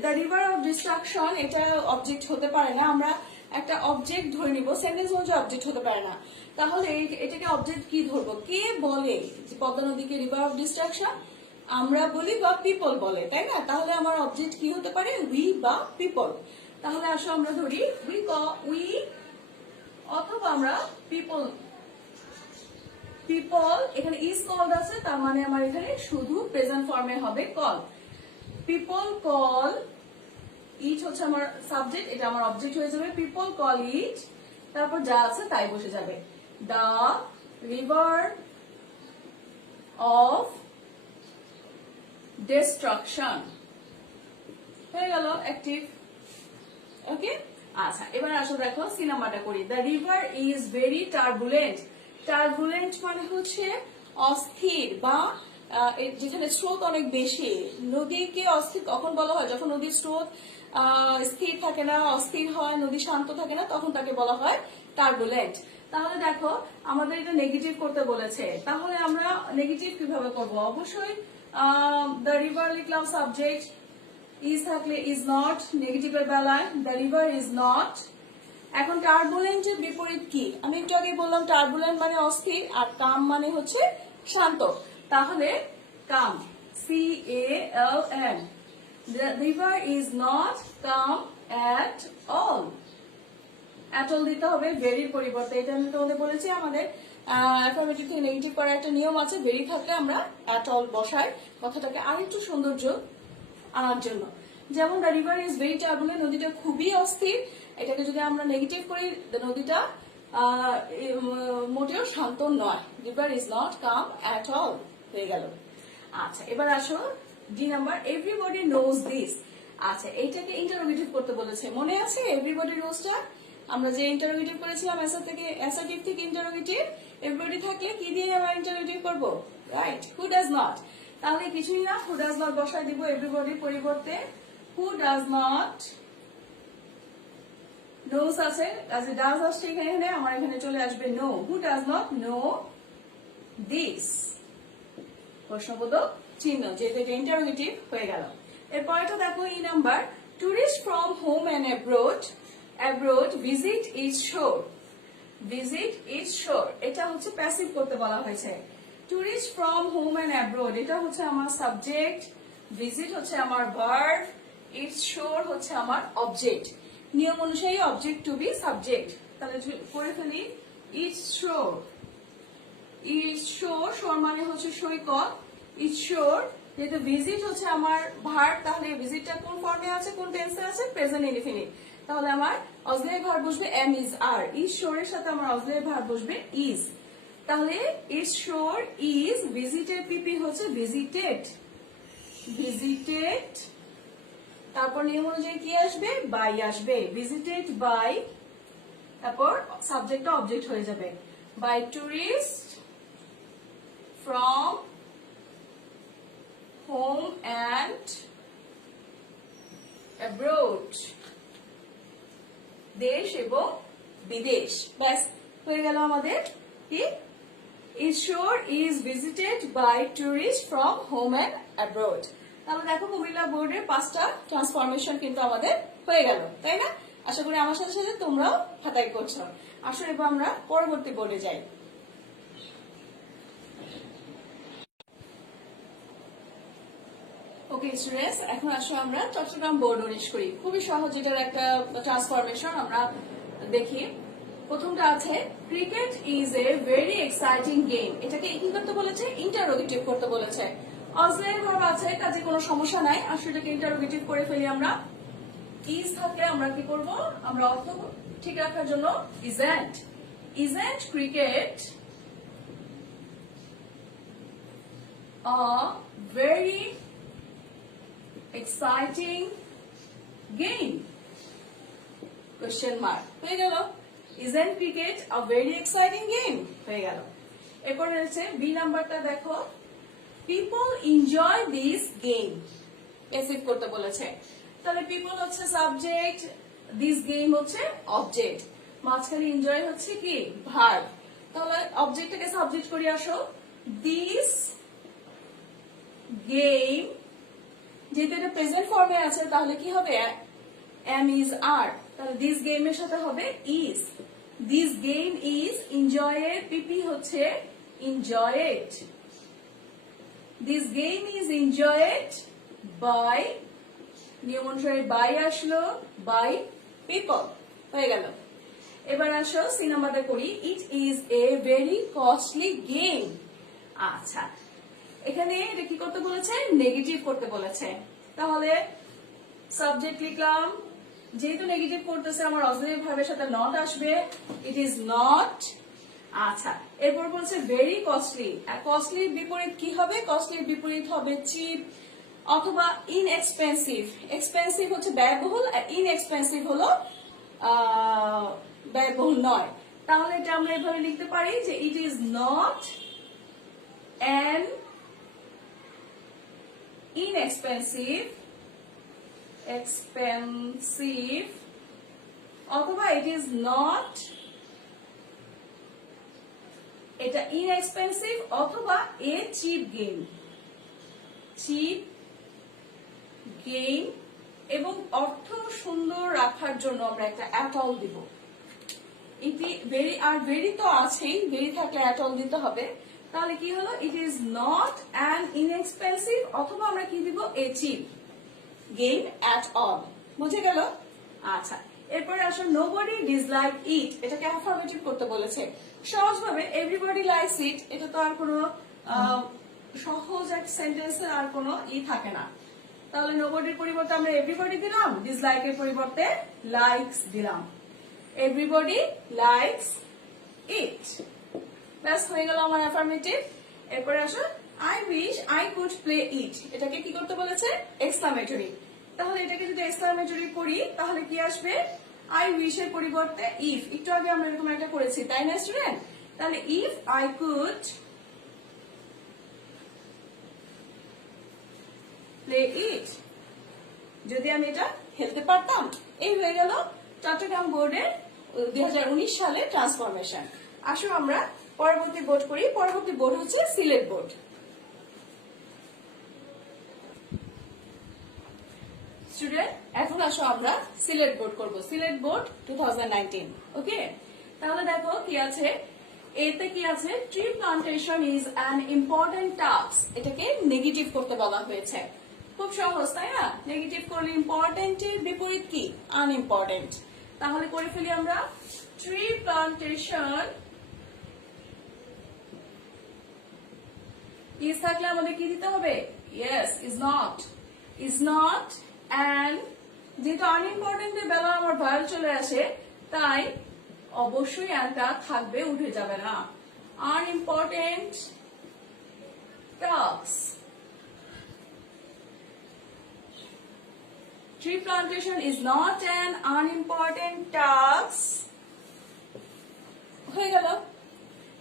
দ্য রিভার অফ ডিস্ট্রাকশন এটা অবজেক্ট হতে পারে না, আমরা একটা অবজেক্ট ধরে নিব, সেন্টেন্স অনুযায়ী অবজেক্ট হতে পারে না। তাহলে এটাকে অবজেক্ট কি ধরবো, কে বলে পদ্মা নদীকে রিভার অফ ডিস্ট্রাকশন, আমরা বলি বা পিপল বলে, তাই না? তাহলে আমার অবজেক্ট কি হতে পারে, উই বা পিপল। তাহলে আসো আমরা ধরি উই অথবা আমরা পিপল। পিপল এখানে ইজ কল্ড আছে, তার মানে আমার এখানে শুধু প্রেজেন্ট ফর্মে হবে কল। পিপল কল ইট হচ্ছে আমার সাবজেক্ট, এটা আমার অবজেক্ট হয়ে যাবে। পিপল কল ইট, তারপর যা আছে তাই বসে যাবে। দ্য রিভার অফ ডিস্ট্রাকশন হয়ে গেল অ্যাক্টিভ। ওকে, আচ্ছা এবার আসো দেখো সি নাম্বারটা করি। The river is very turbulent. Turbulent মানে হচ্ছে অস্থির বা যেখানে স্রোত অনেক বেশি। নদীকে অস্থির কখন বলা হয়, যখন নদীর স্রোত স্থির থাকে না, অস্থির হয়, নদী শান্ত থাকে না, তখন তাকে বলা হয় টার্বুলেন্ট। তাহলে দেখো আমাদের এটা নেগেটিভ করতে বলেছে, তাহলে আমরা নেগেটিভ কিভাবে করব, অবশ্যই দ্য রিভার লিখলাম সাবজেক্ট, ইজ থাকলে ইজ নট, নেগেটিভের বেলায় দ্য রিভার ইজ নট। এখন টার্বুলেন্টের বিপরীত কি, আমি একটু আগে বললাম টার্বুলেন্ট মানে অস্থির, আর কাম মানে হচ্ছে শান্ত। তাহলে কাম, CALM, the river is not calm at all. at all দিতে হবে ভেরির পরিবর্তে। এটা আমি তোমাদের বলেছি আমাদের অ্যাফার্মেটিভ থেকে নেগেটিভ করার একটা নিয়ম আছে, ভেরি থাকলে আমরা at all বসাই কথাটাকে আরেকটু সৌন্দর্য আনার জন্য। যেমন the river is very turbulent, নদীটা খুবই অস্থির, এটাকে যদি আমরা নেগেটিভ করি নদীটা মোটেও শান্ত নয়, river is not calm at all হয়ে গেল। আচ্ছা এবার আসো D number, everybody knows this. আচ্ছা এইটাকে ইন্টারোগেটিভ করতে বলেছে, মনে আছে এভরিবডি নোজটা আমরা যে ইন্টারোগেটিভ করেছিলাম অ্যাসার্টিভ থেকে ইন্টারোগেটিভ। এভরিবডি থাকলে কি দিয়ে আমরা ইন্টারোগেটিভ করব, রাইট, হু ডাজ নট। তাহলে কিছুই না, হু ডাজ নট বসায় দিব এভরিবডির পরিবর্তে। হু ডাজ নট নোস আছে, কাজে ডাজ আসছে এখানে, আমার এখানে চলে আসবে know. Who does not know this, প্রশ্নবোধক চিহ্ন, যেহেতু এটা ইন্টারোগেটিভ হয়ে গেল। এরপরটা দেখো ই নাম্বার, tourist from home and abroad visit each shore. Visit each shore এটা হচ্ছে প্যাসিভ করতে বলা হয়েছে। Tourist from home and abroad এটা হচ্ছে আমার সাবজেক্ট, ভিজিট হচ্ছে আমার ভার্ব, ইচ শোর হচ্ছে আমার অবজেক্ট। নিয়ম অনুযায়ী অবজেক্ট টু বি সাবজেক্ট। তাহলে করে ফেলি, ইচ শোর, ইচ শোর, শোর মানে হচ্ছে সৈকত, ইচ শোর, যেহেতু ভিজিট হচ্ছে আমার ভার্ব, তাহলে ভিজিটটা কোন ফর্মে আছে, কোন টেন্সে আছে, প্রেজেন্ট ইনডিফিনিট। তাহলে আমার অক্সিলারি ভার্ব বসবে এম ইজ আর, ইজ শোরের সাথে আমার অক্সিলারি ভার্ব বসবে ইজ। তাহলে ইজ শোর ইজ, ভিজিটের পিপি হচ্ছে ভিজিটেড, ভিজিটেড, তারপর নিয়ম অনুযায়ী কি আসবে, বাই আসবে, ভিজিটেড বাই, তারপর সাবজেক্টটা অবজেক্ট হয়ে যাবে, by tourist from home and abroad, দেশ এবং বিদেশ। ব্যাস হয়ে গেল আমাদের কি, is shore is visited by tourist from home and abroad. তাহলে দেখো কুমিল্লা বোর্ডের 5টা ট্রান্সফরমেশন কিন্তু আমাদের হয়ে গেল, তাই না? আশা করি আমার সাথে সাথে তোমরাও খাতাই করছো। আসলে এবার আমরা পরবর্তী বোর্ডে যাই। ওকে স্টুডেন্টস, এখন আসলে আমরা চট্টগ্রাম বোর্ড 19 করি। খুবই সহজ, এটার একটা ট্রান্সফরমেশন আমরা দেখি। প্রথমটা আছে, cricket is a very exciting game. এটাকে কি করতে বলেছে, ইন্টারোগেটিভ করতে বলেছে। অক্সিলারি ভার্ব আছে, কাজে কোনো সমস্যা নাই, আসলে এটাকে ইন্টারোগেটিভ করে ফেলি আমরা। ইজ থাকলে আমরা কি করব, আমরা অর্থ ঠিক রাখার জন্য isn't, isn't cricket a very exciting game? Question mark. হয়ে গেল। Isn't cricket a very exciting game? হয়ে গেল। এরপর রয়েছে বি নাম্বারটা দেখো, people enjoy this game. Passive করতে বলেছে, তাহলে people হচ্ছে সাবজেক্ট, this game হচ্ছে অবজেক্ট, মাঝখানে এনজয় হচ্ছে কি ভার্ব। তাহলে অবজেক্টটাকে সাবজেক্ট করে আসো, this game, যেহেতু এটা প্রেজেন্ট ফর্মে আছে তাহলে কি হবে am is are, তাহলে this game এর সাথে হবে is, this game is enjoyed, পিপি হচ্ছে enjoyed, this game is enjoyed by, নিয়ম অনুসারে by আসলো, by people হয়ে গেল। এবার আসো সি নাম্বারটা করি, it is a very costly game। আচ্ছা, এখানে এটা কি করতে বলেছে, নেগেটিভ করতে বলেছে, তাহলে সাবজেক্ট লিখলাম, যেহেতু নেগেটিভ করতেছে আমার অক্সিলারি ভার্বের সাথে নট আসবে, ইট ইজ নট। আচ্ছা, এরপর বলছে ভেরি কস্টলি, আর কস্টলির বিপরীত কি হবে, কস্টলির বিপরীত হবে চিপ অথবা ইনএক্সপেন্সিভ। এক্সপেন্সিভ হচ্ছে ব্যয়বহুল আর ইনএক্সপেন্সিভ হলো ব্যয়বহুল নয়, তাহলে এটা আমরা এভাবে লিখতে পারি যে ইট ইজ নট অ্যান inexpensive অথবা it is not, এটা inexpensive অথবা a cheap game এবং অর্থ সুন্দর রাখার জন্য আমরা একটা at all দিব। ইটি ভেরি, আর ভেরি তো আছেই, ভেরি থাকলে at all দিতে হবে, তাহলে কি হলো, ইট ইজ নট অ্যান ইনএক্সপেন্সিভ অথবা আমরা কি দিব a chip game at all, বুঝে গেল। আচ্ছা, এরপরে আসো নোবডি ডিসলাইক ইট, এটাকে অ্যাফার্মেটিভ করতে বলেছে। সহজভাবে এভরিবডি লাইকস ইট, এটা তো আর কোনো সহজ এক সেন্টেন্সের আর কোনো থাকে না, তাহলে নোবডির পরিবর্তে আমরা এভরিবডি দিলাম, ডিসলাইকের পরিবর্তে লাইকস দিলাম, এভরিবডি লাইকস ইট। ব্যাস হয়ে গেল আমার অ্যাফার্মেটিভ। এরপরে আসো I wish I could play it, এটাকে কি করতে বলেছে, এক্সক্লামেটরি, তাহলে এটাকে যদি এক্সক্লামেটরি করি তাহলে কি আসবে, আই উইশ এর পরিবর্তে ইফ, একটু আগে আমরা এরকম একটা করেছি তাই না স্টুডেন্ট, তাহলে if I could play it, যদি আমি এটা খেলতে পারতাম। এই হয়ে গেল চট্টগ্রাম বোর্ডের 2019 সালে ট্রান্সফরমেশন। আসো আমরা পরবর্তী বোর্ড করি, পরবর্তী বোর্ড হচ্ছে সিলেট বোর্ড। স্টুডেন্ট এখন আসো আমরা সিলেট বোর্ড করব, সিলেট বোর্ড 2019। ওকে, তাহলে দেখো কি আছে, এতে কি আছে, tree plantation is an important task, এটাকে নেগেটিভ করতে বলা হয়েছে। খুব সহজ তাই না, নেগেটিভ করলে ইম্পর্টেন্টের বিপরীত কি, আনইম্পর্টেন্ট, তাহলে করে ফেলি আমরা, ট্রি প্লান্টেশন ইজ থাকলে আমাদের কি দিতে হবে, ইয়েস ইজ নট অ্যান্ড, যেহেতু আনইম্পর্টেন্ট এর বেলা আমার ভার্ব চলে আসে তাই অবশ্যই অ্যান্ডটা থাকবে, উঠে যাবে না, unimportant task. Tree plantation is not an unimportant task। হয়ে গেল।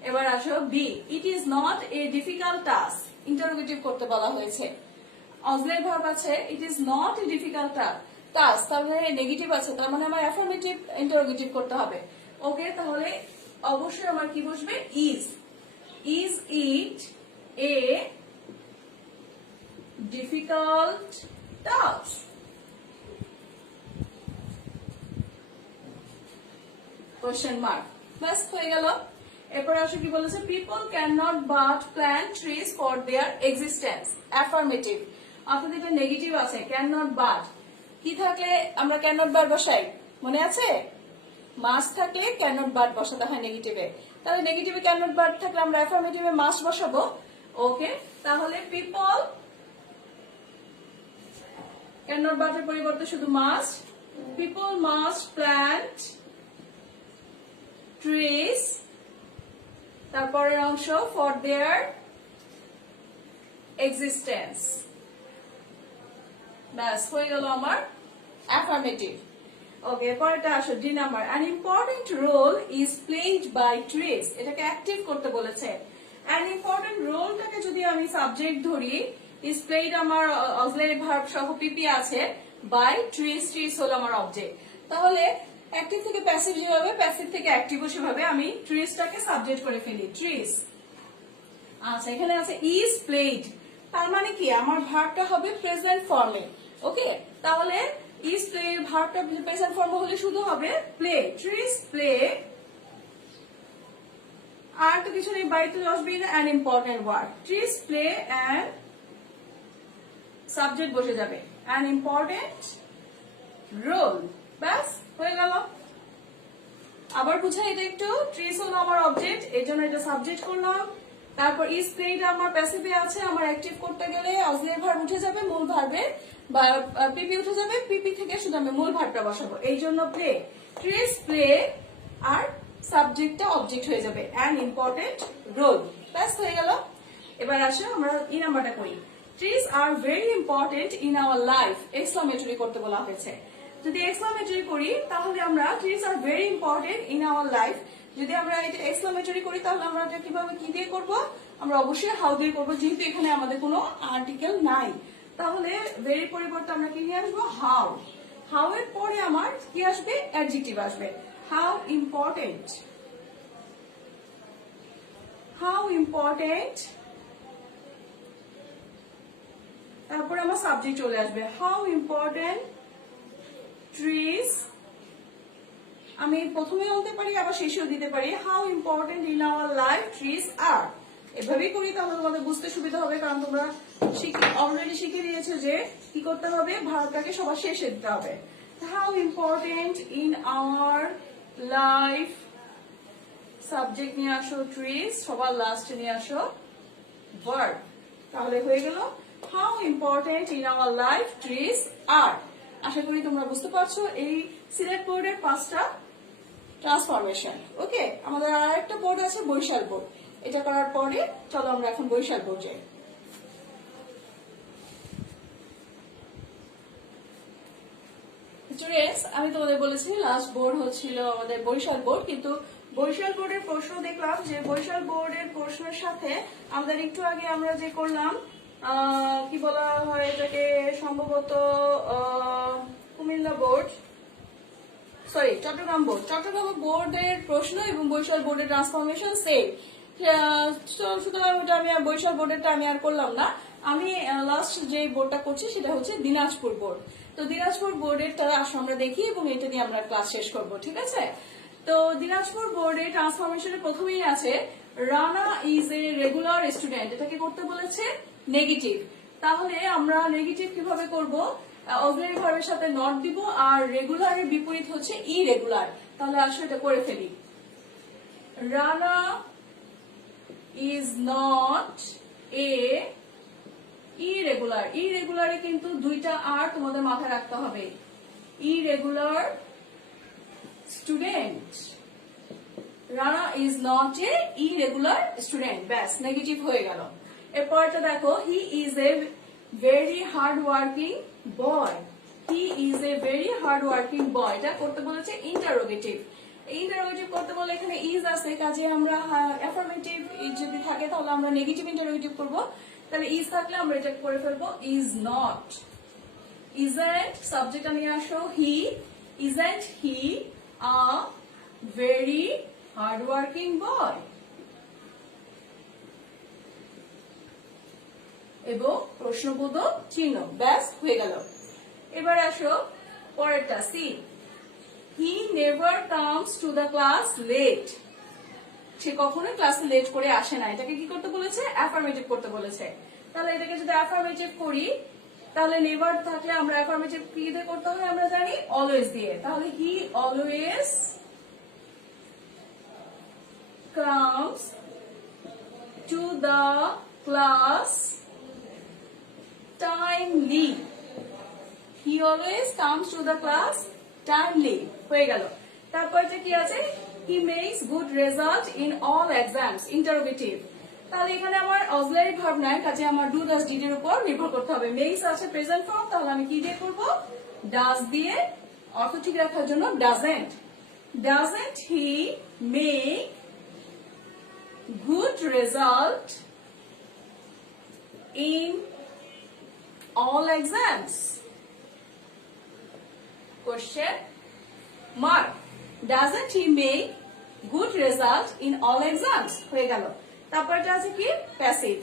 এবার আসো B, it is not a difficult task, interrogative করতে বলা হয়েছে, অক্সিলারি ভার্ব আছে, it is not a difficult task, তাহলে নেগেটিভ আছে, তার মানে আমার অ্যাফার্মেটিভ ইন্টারোগেটিভ করতে হবে। ওকে, তাহলে অবশ্যই আমার কি বসবে, is it A difficult task, question mark, ব্যাস হয়ে গেল। এরপর আসো কি বলেছে, people can not but plant trees for their existence, affirmative, অর্থাৎ এটা নেগেটিভ আছে, ক্যান নট বাট, কি থাকলে আমরা ক্যান নট বাট বসাই, মনে আছে, মাস্ট থাকলে ক্যান নট বাট বসাতে হয় নেগেটিভে, তাহলে নেগেটিভে ক্যান নট বাট থাকলে আমরা অ্যাফার্মেটিভে মাস্ট বসাবো। ওকে, তাহলে পিপল ক্যান নট বাটের পরিবর্তে শুধু must, people must plant trees, তারপরের অংশ ফর দেয়ার এক্সিস্টেন্স, ব্যাস হয়ে গেল আমার অ্যাফার্মেটিভ। ওকে, পরেরটা আসো D number. An important role is played by trees, এটাকে অ্যাক্টিভ করতে বলেছে। অ্যান ইম্পর্টেন্ট রোলটাকে যদি আমি সাবজেক্ট ধরি, ইজ প্লেড আমার অক্সিলারি ভার্ব সহ পিপি আছে, বাই ট্রিজ, ট্রিজ হলো আমার অবজেক্ট। তাহলে অ্যাক্টিভ থেকে প্যাসিভ যেভাবে, প্যাসিভ থেকে অ্যাক্টিভ সেভাবে আমি ট্রিজটাকে সাবজেক্ট করে ফেলি, ট্রিজ। আচ্ছা, এখানে আছে ইজ প্লেড, তার মানে কি আমার ভার্বটা হবে প্রেজেন্ট ফর্মে। ওকে, তাহলে ইজ প্লে ভার্বটা প্রেজেন্ট ফর্মে হলে শুধু হবে প্লে, ট্রিজ প্লে, আর তো কিছু নেই, বাড়িতে আসবে না an important word, trees play and subject বসে যাবে, অ্যান ইম্পর্টেন্ট রোল, ব্যাস হয়ে গেল। আবার বুঝাই এটা একটু, ট্রিজ হলো আমার অবজেক্ট, এই জন্য এটা সাবজেক্ট করলাম। তারপর ইজ প্লেড আমার প্যাসিভে আছে, আমার অ্যাক্টিভ করতে গেলে অক্সিলারি ভার্ব উঠে যাবে, মূল ভার্বে বা পিপি উঠে যাবে, পিপি থেকে শুধু আমি মূল ভার্বটা বসাবো, এই জন্য প্লে, ট্রিজ প্লে আর সাবজেক্টটা অবজেক্ট হয়ে যাবে, অ্যান ইম্পর্টেন্ট রোল, ব্যাস হয়ে গেল। এবার আসো আমরা ই নাম্বারটা করি। Trees are very important in our life, exclamatory করতে বলা হয়েছে। যদি এক্সক্লামেটরি করি তাহলে আমরা trees are very important in our life, যদি আমরা এটা এক্সক্লামেটরি করি তাহলে আমরা এটা কিভাবে কি দিয়ে করব, আমরা অবশ্যই হাউ দিয়ে করবো, যেহেতু এখানে আমাদের কোনো আর্টিকেল নাই। তাহলে ভেরি পরিবর্তে আমরা কি নিয়ে আসবো, হাউ। হাউ এর পরে আমার কি আসবে, অ্যাডজেক্টিভ আসবে, হাউ ইম্পর্টেন্ট, হাউ ইম্পর্টেন্ট, তারপরে আমার সাবজেক্ট চলে আসবে, হাউ ইম্পর্টেন্ট ট্রিজ, আমি প্রথমে বলতে পারি আবার শেষেও দিতে পারি, how important in our life trees আর। এভাবেই করি তাহলে তোমাদের বুঝতে সুবিধা হবে, কারণ তোমরা অলরেডি শিখে দিয়েছো যে কি করতে হবে, ভার্বটাকে সবার শেষে দিতে হবে। How important in our life, subject নিয়ে আসো ট্রিজ, সবার লাস্টে নিয়ে আসো ভার্ব, তাহলে হয়ে গেল how important in our life trees are. আশা করি তোমরা বুঝতে পারছো এই সিলেক্ট বোর্ডের 5টা ট্রান্সফরমেশন। ওকে, আমাদের আর একটা বোর্ড আছে বৈশাল বোর্ড, এটা করার পরে চলো আমরা এখন বৈশাল বোর্ড যাই। স্টুডেন্টস, আমি তোমাদের বলেছি লাস্ট বোর্ড হচ্ছিল আমাদের বৈশাল বোর্ড, কিন্তু বৈশাল বোর্ডের প্রশ্ন দেখলাম যে বৈশাল বোর্ডের প্রশ্নের সাথে আমাদের একটু আগে আমরা যে করলাম কি বলা হয় এটাকে, সম্ভবত Comilla board, sorry Chittagong board, Chittagong বোর্ডের প্রশ্ন এবং বৈশাল বোর্ডের ট্রান্সফরমেশন সেম। সুতরাং ওটা আমি আর বৈশাল বোর্ডেরটা আমি আর করলাম না। আমি লাস্ট যে বোর্ডটা করছি সেটা হচ্ছে দিনাজপুর বোর্ড। তো দিনাজপুর বোর্ডেরটা আসো আমরা দেখি এবং এটা নিয়ে আমরা ক্লাস শেষ করব, ঠিক আছে? তো দিনাজপুর বোর্ডের ট্রান্সফরমেশনের প্রথমেই আছে Rana is a regular student, এটাকে করতে বলেছে নেগেটিভ। তাহলে আমরা নেগেটিভ কিভাবে করব, অক্সিলারি ভার্বের সাথে নট দিব, আর রেগুলারের বিপরীত হচ্ছে ইরেগুলার। তাহলে আসলে এটা করে ফেলি, Rana is not a irregular, ইরেগুলারে কিন্তু দুইটা আর তোমাদের মাথায় রাখতে হবে, irregular student, Rana is not a irregular student, ব্যাস নেগেটিভ হয়ে গেল। এরপরটা দেখো, he is a very hard working boy, he is a very hard working boy, এটা করতে বলেছে ইন্টারোগেটিভ। ইন্টারোগেটিভ করতে বলে এখানে ইজ আছে, কাজে আমরা অ্যাফার্মেটিভ যদি থাকে তাহলে আমরা নেগেটিভ ইন্টারোগেটিভ করব। তাহলে ইজ থাকলে আমরা এটা করে ফেলবো ইজ নট, ইজেন্ট সাবজেক্ট নিয়ে আসো he, isn't he a very hard working boy, এবং প্রশ্নবোধক চিহ্ন, ব্যাস হয়ে গেল। এবার আসো পরেরটা C, he never comes to the class late, সে কখনোই ক্লাসে লেট করে আসে না, এটাকে কি করতে বলেছে, অ্যাফার্মেটিভ করতে বলেছে। তাহলে এটাকে যদি অ্যাফার্মেটিভ করি তাহলে নেভার থাকলে আমরা অ্যাফার্মেটিভ কি দিয়ে করতে হয় আমরা জানি, অলওয়েজ দিয়ে। তাহলে he always comes to the class timely, he always comes to the class timely, হয়ে গেল। তারপর কি আছে, he makes good result in all exams, interrogative. তাহলে এখানে আমার অক্সিলারি ভার্ব নাই, কাজে আমার ডু ডাজ ডিড এর উপর নির্ভর করতে হবে। মেক্স আছে প্রেজেন্ট ফর্ম, তাহলে আমি কি দিয়ে করব? ডাজ দিয়ে অর্থ ঠিক রাখার জন্য doesn't. Doesn't he make good result in all exams? Question mark. Doesn't he make good result in all exams? হয়ে গেল। তারপরটা আছে কি? Passive.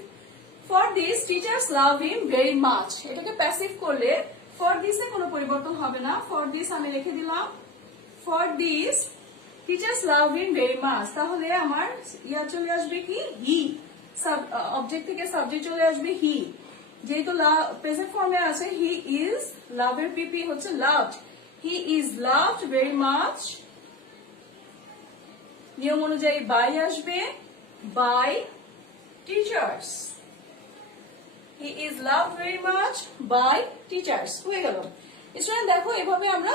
For this teachers love him very much. এটাকে প্যাসিভ করলে for this এ কোনো পরিবর্তন হবে না। For this আমি লিখে দিলাম for this teachers love him very much. তাহলে আমার ইয়া চলে আসবে কি? he. অবজেক্ট থেকে সাবজেক্ট চলে আসবে হি। যেহেতু প্রেজেন্ট ফর্মে আছে হি ইজ, লাভের পিপি হচ্ছে loved. He is loved very much. নিয়ম অনুযায়ী বাই আসবে, by teachers. He is loved very much by teachers. হয়ে গেল। স্টুডেন্ট দেখো, এভাবে আমরা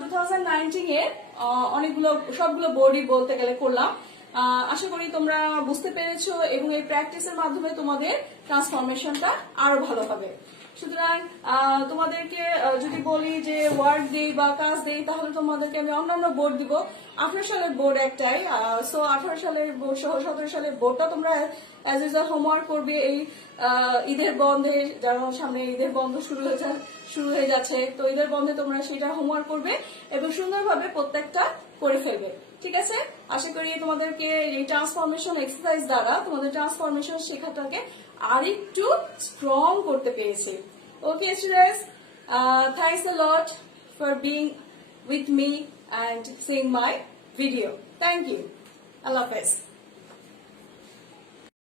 2019 এর অনেকগুলো সবগুলো বোর্ডই বলতে গেলে করলাম। আশা করি তোমরা বুঝতে পেরেছো এবং এই প্র্যাকটিসের মাধ্যমে তোমাদের ট্রান্সফরমেশনটা আরো ভালো হবে। সুতরাং তোমাদেরকে যদি বলি যে ওয়ার্ড দেই বা কাজ দেই, তাহলে তোমাদেরকে আমি অন্যান্য বোর্ড দিব। 18 সালের বোর্ড একটাই, সো 18 সালের বোর্ড সহ 17 সালের বোর্ডটা তোমরা অ্যাজ ইউজুয়াল হোমওয়ার্ক করবে। এই ঈদের বন্ধে, যারা সামনে ঈদের বন্ধ শুরু হয়ে যাচ্ছে, তো ঈদের বন্ধে তোমরা সেটা হোমওয়ার্ক করবে এবং সুন্দরভাবে প্রত্যেকটা করে ফেলবে। ঠিক আছে? আশা করি তোমাদেরকে এই ট্রান্সফরমেশন এক্সারসাইজ দ্বারা তোমাদের ট্রান্সফরমেশন শেখাটাকে আরেকটু স্ট্রং করতে পেরেছি। Okay students, thanks a lot for being with me and seeing my video. Thank you. Allah Hafiz.